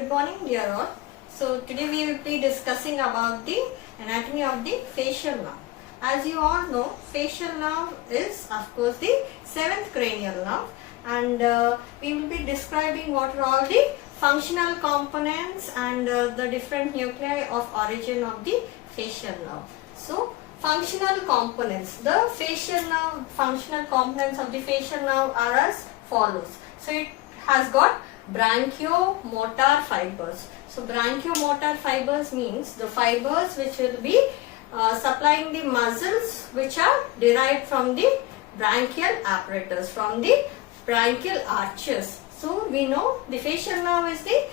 Good morning, dear all. So today we will be discussing about the anatomy of the facial nerve. As you all know, facial nerve is of course the seventh cranial nerve, and we will be describing what are all the functional components and the different nuclei of origin of the facial nerve. So functional components, the facial nerve, functional components of the facial nerve are as follows. So it has got branchiomotor fibers. So branchiomotor fibers means the fibers which will be supplying the muscles which are derived from the branchial apparatus, from the branchial arches. So we know the facial nerve is the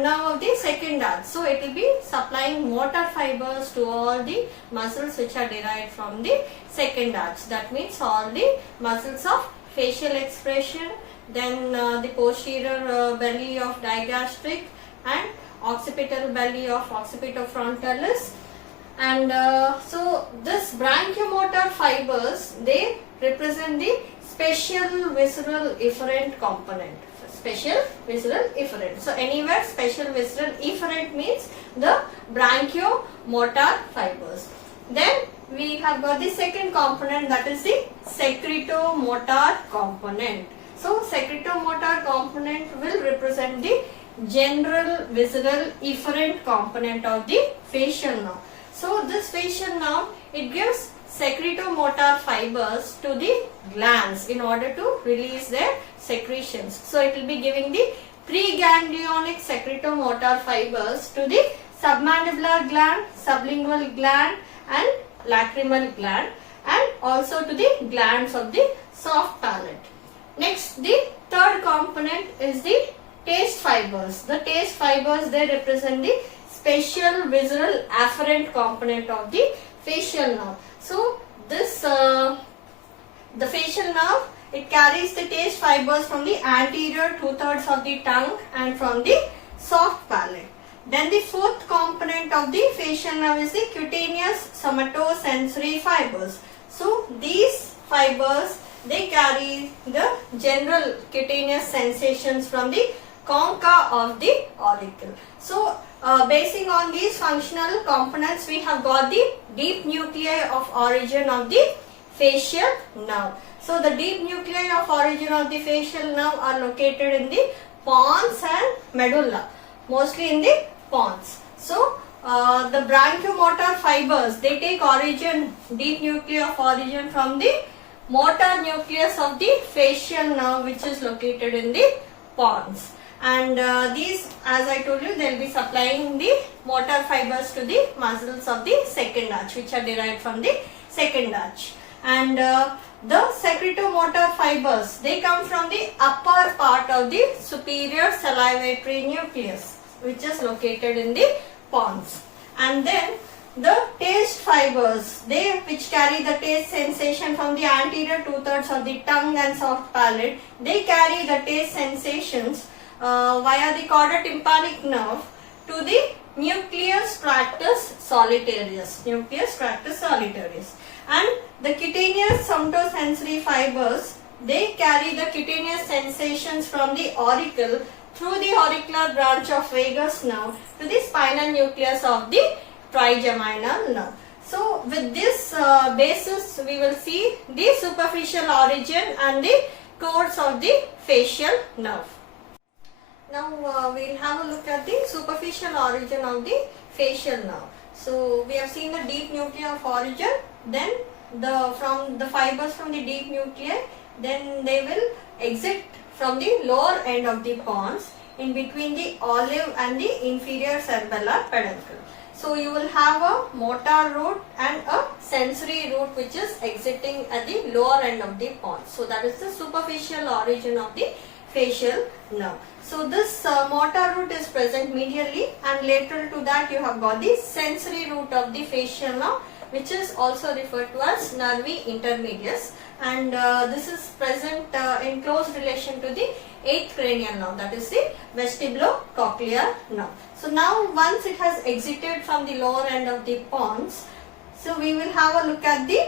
nerve of the second arch. So it will be supplying motor fibers to all the muscles which are derived from the second arch. That means all the muscles of facial expression, then the posterior belly of digastric and occipital belly of occipitofrontalis. And so this branchiomotor fibers, they represent the special visceral efferent component. Special visceral efferent. So anywhere special visceral efferent means the branchiomotor fibers. Then we have got the second component, that is the secretomotor component. So secretomotor component will represent the general visceral efferent component of the facial nerve. So this facial nerve, it gives secretomotor fibers to the glands in order to release their secretions. So it will be giving the preganglionic secretomotor fibers to the submandibular gland, sublingual gland and lacrimal gland, and also to the glands of the soft palate. Next, the third component is the taste fibers. The taste fibers, they represent the special visceral afferent component of the facial nerve. So this the facial nerve, it carries the taste fibers from the anterior 2/3 of the tongue and from the soft palate. Then the fourth component of the facial nerve is the cutaneous somatosensory fibers. So these fibers, they carry the general cutaneous sensations from the concha of the auricle. So basing on these functional components, we have got the deep nuclei of origin of the facial nerve. So the deep nuclei of origin of the facial nerve are located in the pons and medulla, mostly in the pons. So the branchiomotor fibers, they take origin, deep nuclei of origin from the motor nucleus of the facial nerve, which is located in the pons. And these, as I told you, they will be supplying the motor fibers to the muscles of the second arch, which are derived from the second arch. And the secretomotor fibers, they come from the upper part of the superior salivatory nucleus, which is located in the pons. And then the taste fibers, they which carry the taste sensation from the anterior 2/3 of the tongue and soft palate, they carry the taste sensations via the chordotympanic nerve to the nucleus tractus solitarius. Nucleus tractus solitarius. And the cutaneous somatosensory fibers, they carry the cutaneous sensations from the auricle through the auricular branch of vagus nerve to the spinal nucleus of the trigeminal nerve. So with this basis, we will see the superficial origin and the course of the facial nerve. Now we will have a look at the superficial origin of the facial nerve. So we have seen the deep nuclei of origin, then from the fibers from the deep nuclei, then they will exit from the lower end of the pons in between the olive and the inferior cerebellar peduncle. So you will have a motor root and a sensory root which is exiting at the lower end of the pons. So that is the superficial origin of the facial nerve. So this motor root is present medially, and lateral to that you have got the sensory root of the facial nerve, which is also referred to as nervi intermedius, and this is present in close relation to the 8th cranial nerve, that is the vestibulocochlear nerve. So now once it has exited from the lower end of the pons, so we will have a look at the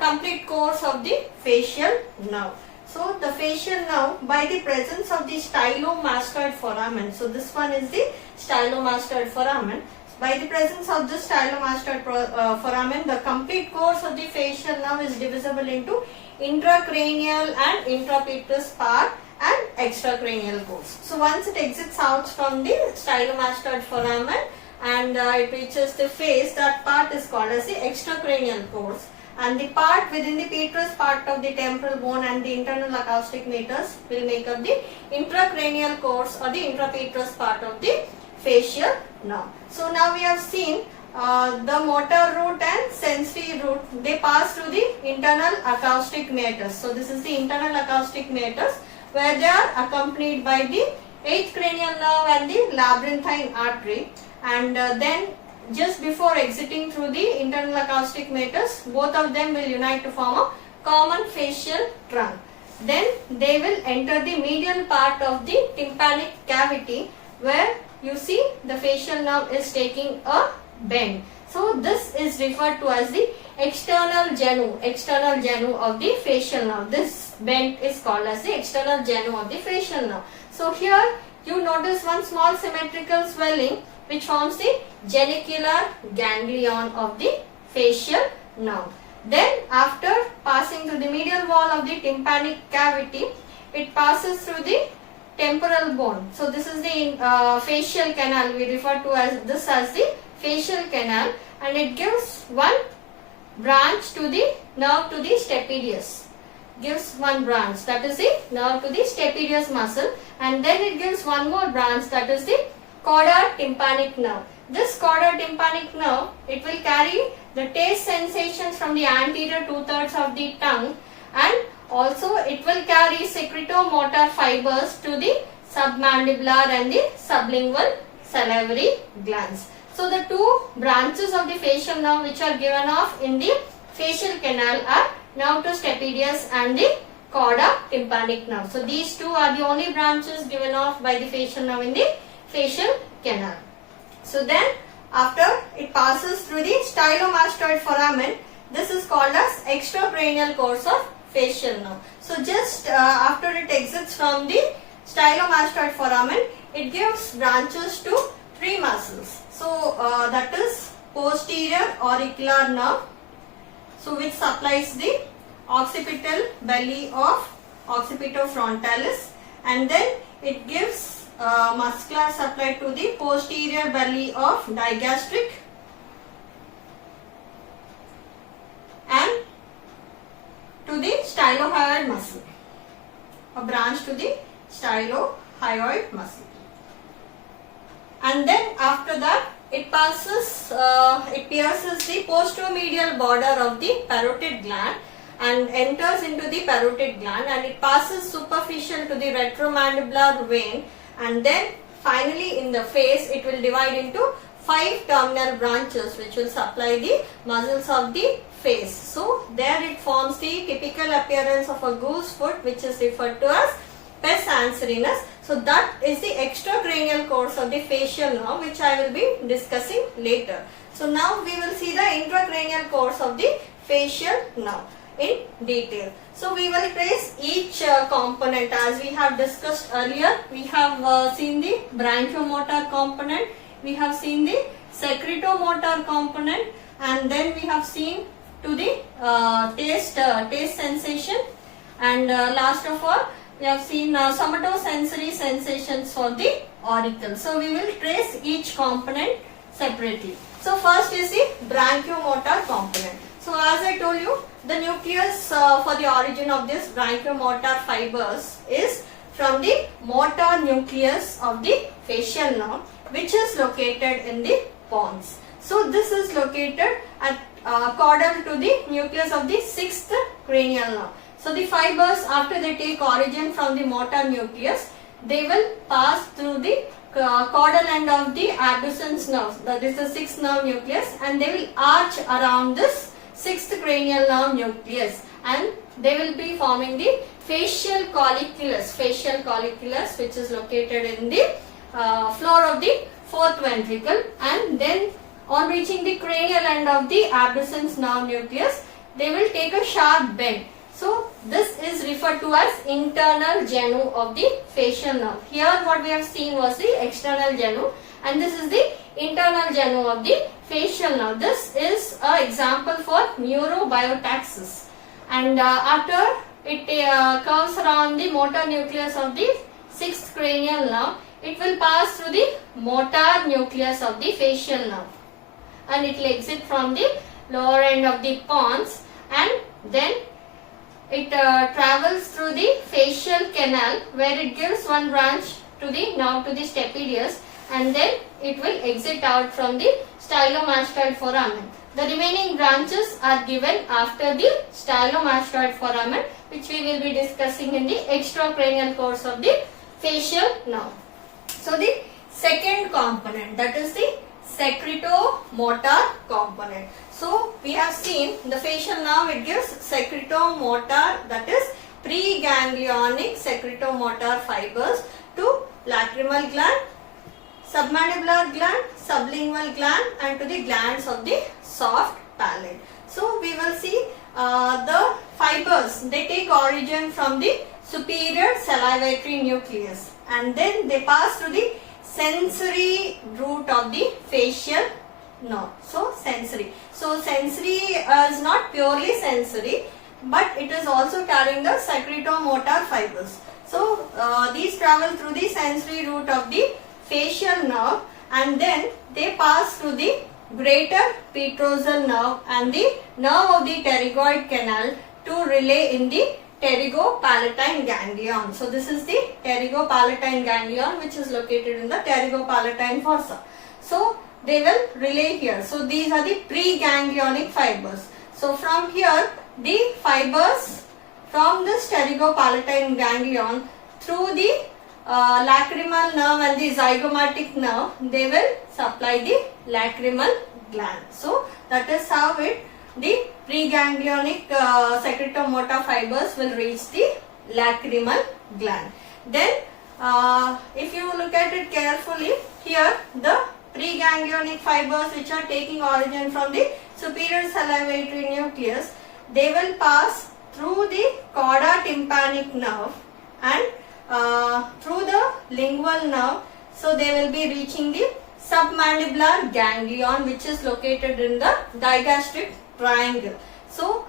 complete course of the facial nerve. So the facial nerve, by the presence of the stylomastoid foramen, so this one is the stylomastoid foramen. By the presence of the stylomastoid foramen, the complete course of the facial nerve is divisible into intracranial and intrapetrous part and extracranial course. So once it exits out from the stylomastoid foramen and it reaches the face, that part is called as the extracranial course. And the part within the petrous part of the temporal bone and the internal acoustic meters will make up the intracranial course or the intrapetrous part of the facial nerve. So now we have seen the motor root and sensory root, they pass through the internal acoustic meters. So this is the internal acoustic meters, where they are accompanied by the 8th cranial nerve and the labyrinthine artery, and then just before exiting through the internal acoustic meters, both of them will unite to form a common facial trunk. Then they will enter the medial part of the tympanic cavity, where you see the facial nerve is taking a bend. So this is referred to as the external genu of the facial nerve. This bend is called as the external genu of the facial nerve. So here you notice one small symmetrical swelling which forms the genicular ganglion of the facial nerve. Then after passing through the medial wall of the tympanic cavity, it passes through the temporal bone. So this is the facial canal. We refer to as this as the facial canal, and it gives one branch to the nerve to the stapedius. Gives one branch, that is the nerve to the stapedius muscle, and then it gives one more branch, that is the cauda tympanic nerve. This cauda tympanic nerve, it will carry the taste sensations from the anterior 2/3 of the tongue, and also it will carry secretomotor fibers to the submandibular and the sublingual salivary glands. So the two branches of the facial nerve which are given off in the facial canal are nerve to stapedius and the cauda tympanic nerve. So these two are the only branches given off by the facial nerve in the facial canal. So then after it passes through the stylomastoid foramen, this is called as extracranial course of facial nerve. So just after it exits from the stylomastoid foramen, it gives branches to 3 muscles. So that is posterior auricular nerve, so which supplies the occipital belly of occipitofrontalis, and then it gives muscular supply to the posterior belly of digastric, and to the stylohyoid muscle, a branch to the stylohyoid muscle. And then after that it passes, it pierces the posteromedial border of the parotid gland and enters into the parotid gland, and it passes superficial to the retromandibular vein, and then finally in the face it will divide into 5 terminal branches which will supply the muscles of the face. So there it forms the typical appearance of a goose foot, which is referred to as pes anserinus. So that is the extracranial course of the facial nerve, which I will be discussing later. So now we will see the intracranial course of the facial nerve in detail. So we will trace each component as we have discussed earlier. We have seen the branchiomotor component, we have seen the secretomotor component, and then we have seen to the taste sensation, and last of all we have seen somatosensory sensations for the auricle. So we will trace each component separately. So first is the branchiomotor component. So as I told you, the nucleus for the origin of this branchiomotor fibers is from the motor nucleus of the facial nerve, which is located in the pons. So this is located at caudal to the nucleus of the 6th cranial nerve. So the fibers, after they take origin from the motor nucleus, they will pass through the caudal end of the abducens nerve, that is the 6th nerve nucleus, and they will arch around this 6th cranial nerve nucleus, and they will be forming the facial colliculus, which is located in the floor of the 4th ventricle, and then on reaching the cranial end of the abducens nerve nucleus, they will take a sharp bend. So this is referred to as internal genu of the facial nerve. Here what we have seen was the external genu, and this is the internal genu of the facial nerve. This is an example for neurobiotaxis, and after it curves around the motor nucleus of the 6th cranial nerve, it will pass through the motor nucleus of the facial nerve, and it will exit from the lower end of the pons, and then it travels through the facial canal, where it gives one branch to the nerve to the stapedius, and then it will exit out from the stylomastoid foramen. The remaining branches are given after the stylomastoid foramen, which we will be discussing in the extracranial course of the facial nerve. So the second component, that is the secretomotor component. So we have seen the facial nerve, it gives secretomotor, that is preganglionic secretomotor fibers to lacrimal gland, submandibular gland, sublingual gland, and to the glands of the soft palate. So we will see the fibers, they take origin from the superior salivatory nucleus, and then they pass through the sensory root of the facial nerve. So sensory. So sensory is not purely sensory, but it is also carrying the secretomotor fibers. So these travel through the sensory root of the facial nerve, and then they pass through the greater petrosal nerve and the nerve of the pterygoid canal to relay in the pterygopalatine ganglion. So this is the pterygopalatine ganglion, which is located in the pterygopalatine fossa. So they will relay here. So these are the preganglionic fibers. So from here, the fibers from this pterygopalatine ganglion through the lacrimal nerve and the zygomatic nerve, they will supply the lacrimal gland. So that is how the preganglionic secretomotor fibers will reach the lacrimal gland. Then if you look at it carefully, here the preganglionic fibers, which are taking origin from the superior salivatory nucleus, they will pass through the cauda tympanic nerve and through the lingual nerve. So they will be reaching the submandibular ganglion, which is located in the digastric triangle. So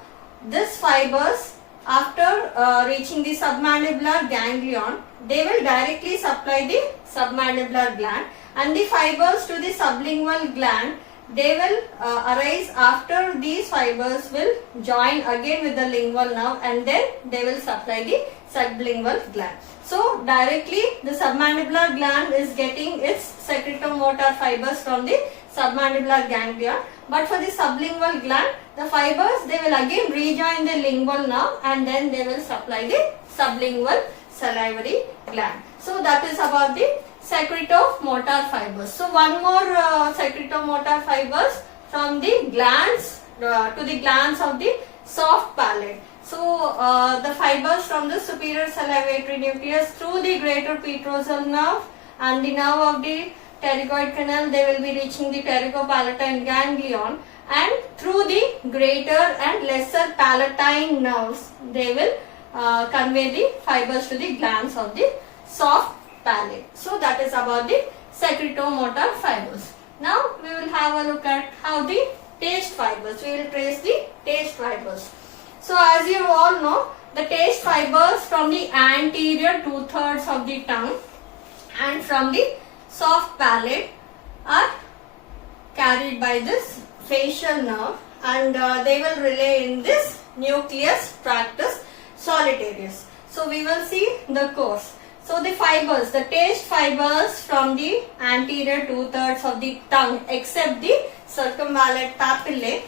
these fibers, after reaching the submandibular ganglion, they will directly supply the submandibular gland, and the fibers to the sublingual gland, they will arise after these fibers will join again with the lingual nerve, and then they will supply the sublingual gland. So directly the submandibular gland is getting its secretomotor fibers from the submandibular ganglion, but for the sublingual gland, the fibers, they will again rejoin the lingual nerve, and then they will supply the sublingual salivary gland. So that is about the secretomotor fibers. So one more secretomotor fibers from the glands to the glands of the soft palate. So the fibers from the superior salivatory nucleus through the greater petrosal nerve and the nerve of the pterygoid canal, they will be reaching the pterygopalatine ganglion, and through the greater and lesser palatine nerves, they will convey the fibers to the glands of the soft palate. So that is about the secretomotor fibers. Now we will have a look at how the taste fibers, we will trace the taste fibers. So as you all know, the taste fibers from the anterior 2/3 of the tongue and from the soft palate are carried by this facial nerve, and they will relay in this nucleus tractus solitarius. So we will see the course. So the fibers, the taste fibers from the anterior 2/3 of the tongue, except the circumvallate papillae,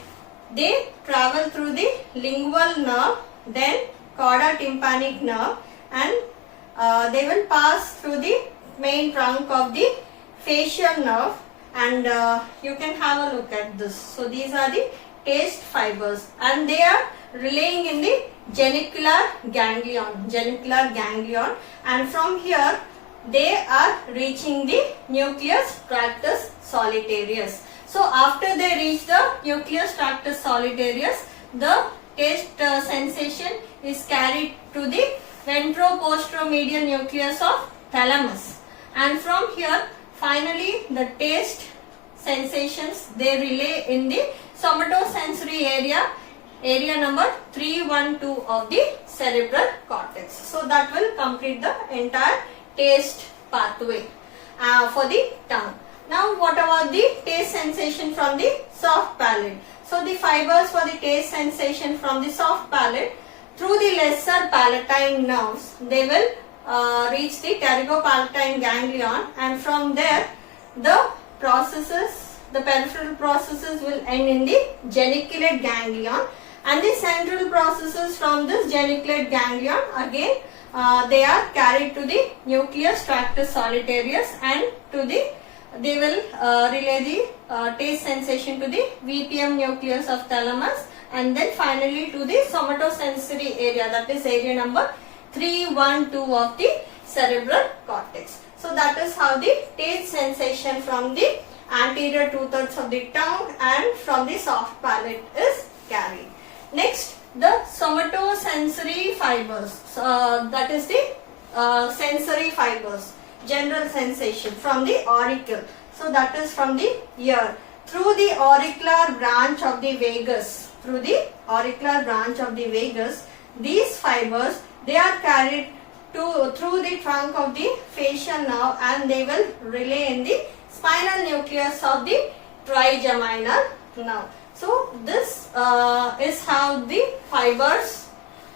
they travel through the lingual nerve, then cauda tympanic nerve, and they will pass through the main trunk of the facial nerve, and you can have a look at this. So these are the taste fibers, and they are relaying in the genicular ganglion, and from here they are reaching the nucleus tractus solitarius. So after they reach the nucleus tractus solitarius, the taste sensation is carried to the ventro-posteromedial nucleus of thalamus, and from here finally the taste sensations they relay in the somatosensory area number 312 of the cerebral cortex. So that will complete the entire taste pathway for the tongue. Now what about the taste sensation from the soft palate? So the fibers for the taste sensation from the soft palate through the lesser palatine nerves, they will reach the pterygopalatine ganglion, and from there the peripheral processes will end in the geniculate ganglion, and the central processes from this geniculate ganglion again they are carried to the nucleus tractus solitarius, and they will relay the taste sensation to the VPM nucleus of thalamus, and then finally to the somatosensory area, that is area number 312 of the cerebral cortex. So that is how the taste sensation from the anterior 2/3 of the tongue and from the soft palate is carried. Next, the somatosensory fibers, that is the sensory fibers, general sensation from the auricle. So that is from the ear through the auricular branch of the vagus. These fibers, they are carried through the trunk of the facial nerve, and they will relay in the spinal nucleus of the trigeminal nerve. So this is how the fibers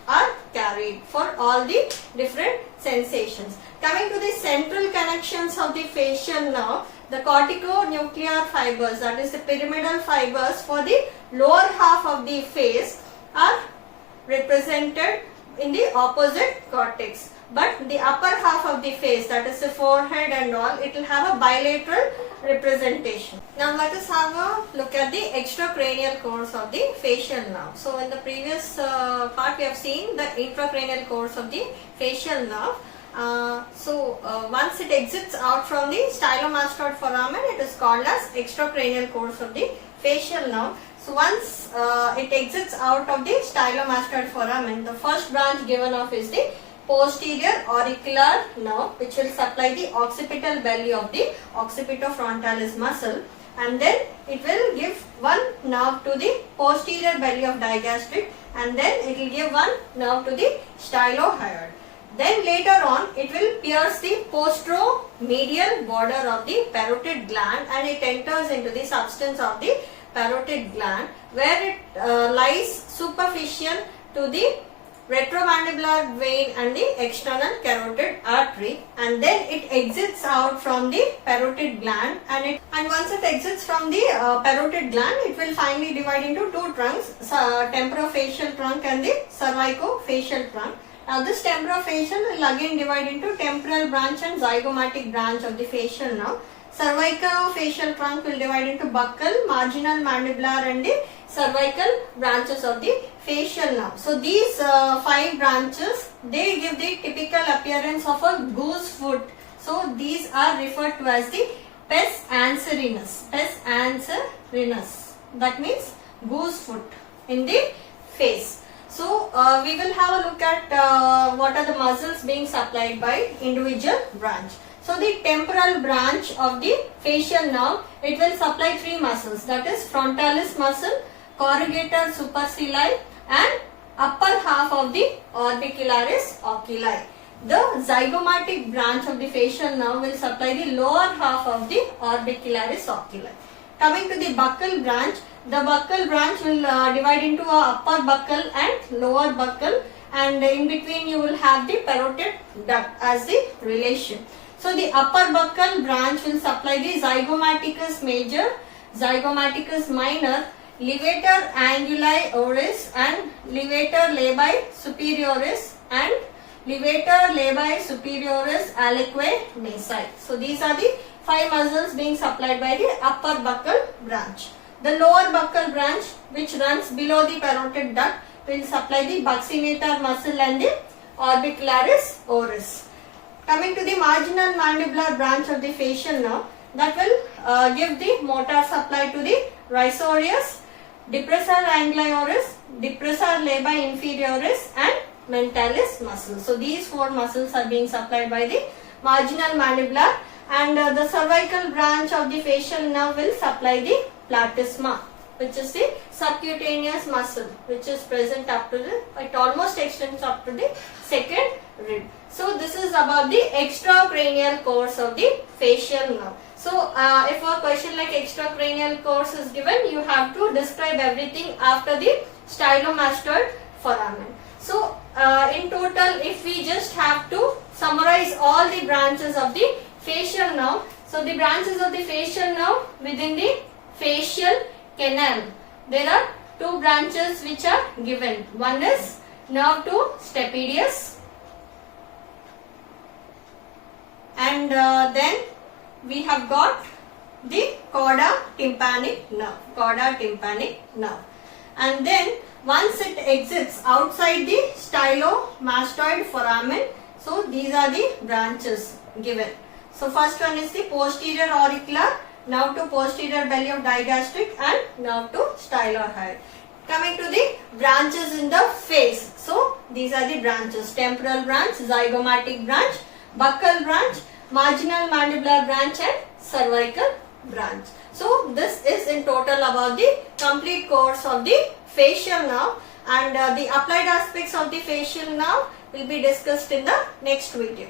are carried for all the different sensations. Coming to the central connections of the facial nerve, the corticonuclear fibers, that is the pyramidal fibers for the lower half of the face, are represented in the opposite cortex, but the upper half of the face, that is the forehead and all, it will have a bilateral representation. Now let us have a look at the extracranial course of the facial nerve. So in the previous part we have seen the intracranial course of the facial nerve. Once it exits out from the stylomastoid foramen, it is called as extracranial course of the facial nerve. So once it exits out of the stylomastoid foramen, the first branch given off is the posterior auricular nerve, which will supply the occipital belly of the occipitofrontalis muscle, and then it will give one nerve to the posterior belly of digastric, and then it will give one nerve to the stylohyoid. Then later on it will pierce the posteromedial border of the parotid gland, and it enters into the substance of the parotid gland, where it lies superficial to the retromandibular vein and the external carotid artery, and then it exits out from the parotid gland, and once it exits from the parotid gland, it will finally divide into two trunks, temporofacial trunk and the cervicofacial trunk. Now this temporofacial will again divide into temporal branch and zygomatic branch of the facial nerve. Cervicofacial trunk will divide into buccal, marginal mandibular and the cervical branches of the facial nerve. So these 5 branches, they give the typical appearance of a goose foot. So these are referred to as the pes anserinus. Pes anserinus. That means goose foot in the face. So we will have a look at what are the muscles being supplied by individual branch. So the temporal branch of the facial nerve, it will supply 3 muscles, that is frontalis muscle, corrugator supercilii and upper half of the orbicularis oculi. The zygomatic branch of the facial nerve will supply the lower half of the orbicularis oculi. Coming to the buccal branch, the buccal branch will divide into a upper buccal and lower buccal, and in between you will have the parotid duct as the relation. So the upper buccal branch will supply the zygomaticus major, zygomaticus minor, levator anguli oris and levator labii superioris and levator labii superioris aliquae nasi. So these are the 5 muscles being supplied by the upper buccal branch. The lower buccal branch, which runs below the parotid duct, will supply the buccinator muscle and the orbicularis oris. Coming to the marginal mandibular branch of the facial nerve, that will give the motor supply to the risorius, depressor anglioris, depressor labii inferioris and mentalis muscles. So these four muscles are being supplied by the marginal mandibular, and the cervical branch of the facial nerve will supply the platysma, which is the subcutaneous muscle which is present up to the, it almost extends up to the second rib. So this is about the extracranial course of the facial nerve. So if a question like extracranial course is given, you have to describe everything after the stylomastoid foramen. So in total, if we just have to summarize all the branches of the facial nerve, so the branches of the facial nerve within the facial canal, there are two branches which are given. One is nerve to stapedius, and then we have got the cauda tympanic nerve, and then once it exits outside the stylomastoid foramen, so these are the branches given. So first one is the posterior auricular, nerve to posterior belly of digastric, and nerve to stylohyoid. Coming to the branches in the face, so these are the branches: temporal branch, zygomatic branch, buccal branch, marginal mandibular branch and cervical branch. So this is in total about the complete course of the facial nerve, and the applied aspects of the facial nerve will be discussed in the next video.